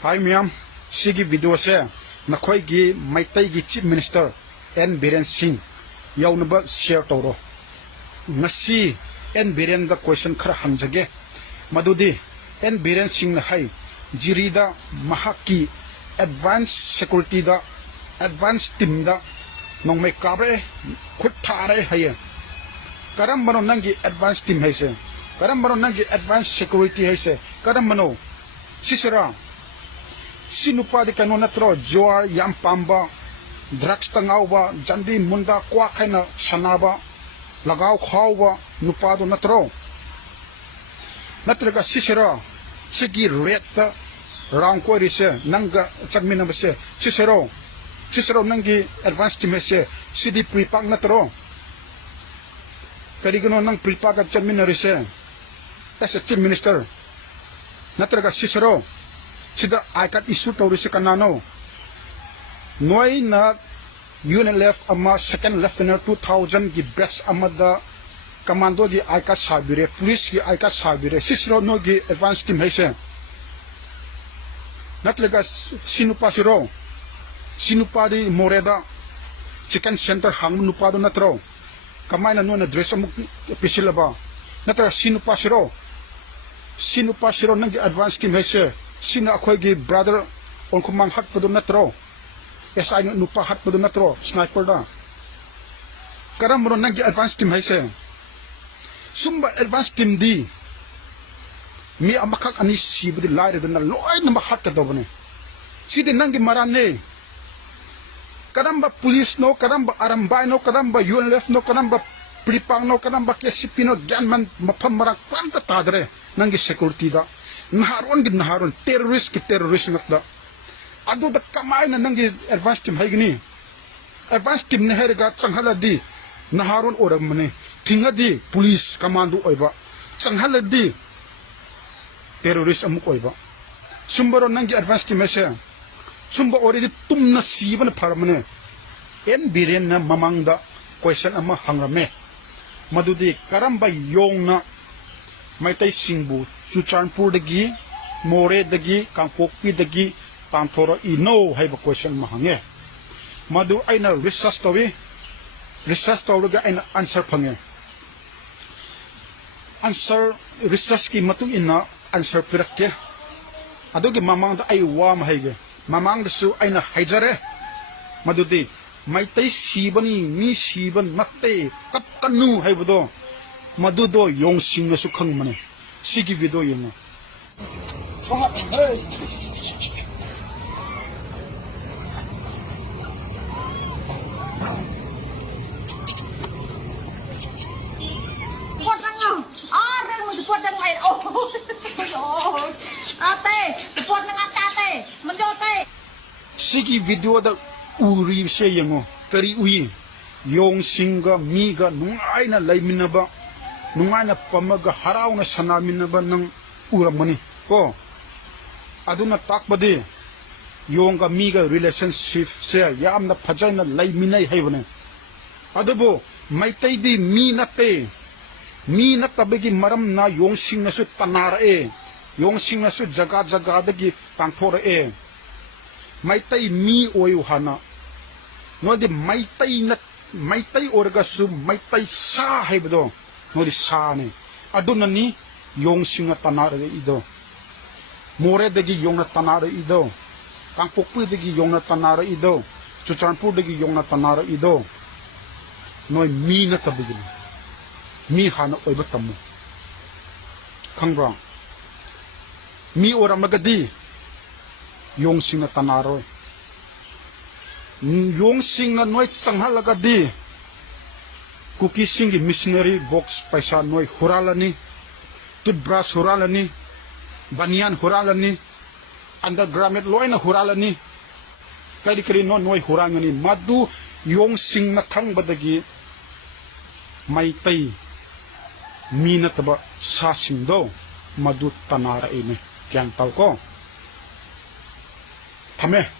Hi ma'am, sigi video se nakhoi gi maitai gi chief minister N Biren Singh yaunaba share toro ngasi N Biren da question khara hangjage madudi N Biren Singh na hai jirida mahaki advanced security da advanced team da nong me kabre khut thare hai karam bano nangi advanced team hai se karam bano nangi advanced security hai se karam bano sisera sinupa di kanu natro joar yam pamba drugs tangawba jandi munda kwa kaina sanaba lagaw khawba nupa do natro natraga sisera sigi red round ko rise nanga chagmina base sisero nangi advance team se sidi pripak natro karigano nang pripak chagmina rise as a chief minister natraga sisero sida aikat issue tawrisi kanano noi na UNLF ama second lieutenant 2000 gi best amada commando gi aikat sabire police gi aikat sabire sisro no gi advance team haise natlega sinupa di moreda chicken center hang nupa do natro kamaina no na dress amuk pisilaba natra sinupa siro nang gi advance team haise sina akhoi gi brother on kumang hat padu natro SI nupa hat padu natro sniper da karam ron nang gi advance team haise sumba advance team di mi amakak ani sibudi laire na loy na mahat ka dobne sidi nang gi marane karamba police no karamba arambay no karamba UNLF no karamba pripang no karamba KCP no ganman mapam marak kwanta tadre nang gi security da naharon terrorist nakda adu da kamay na nangi advance team haigni advance team ne herga changhala di naharon oram mane tinga di police commando oiba changhala di terrorist amuk oiba sumbaro nangi advance team ese sumba already tumna siban paramane en biren na mamangda question ama hangrame madudi karamba yong na maitai singbu Chuchanpur dagi more dagi Kangpokpi dagi Tanthora ino haiba question mahange madu aina research tawga aina answer phange answer research ki matung ina answer pirakke adugi mamang da ai wa mahaige mamang da su aina haijare madudi maitai sibani mi siban matte kapkanu haibudo madudo yong sing su khangmane sigi video yun sigi video da uri se yango kari uyi yong singa miga nungaina laiminaba nungaina pamaga harauna sanaminaba nang uramani ko aduna takbade yonga miga relationship se yamna phajana laiminai haibane adubo maitai di mi natabegi maram na yongsing na su tanara yongsing na su jaga dagi tanthora maitai mi oyu hana no di maitai orga su maitai sa haibado no di sa ne aduna ni yongsing na tanara ido more dagi yong na tanara ido Kangpokpi dagi yong na tanara ido Chuchanpur dagi yong na tanara ido noi mi na tabigin mi hana oiba tamu khangbra mi oram magadi yong sing na tanaro yong sing na noi changhalaga di cookie sing gi missionary box paisa noi huralani toothbrush huralani banian huralani undergarment loina huralani kari no noi hurangani madu yong sing na khangbadagi maitai minataba sa singdo madu tanara ini kyan tau ko thame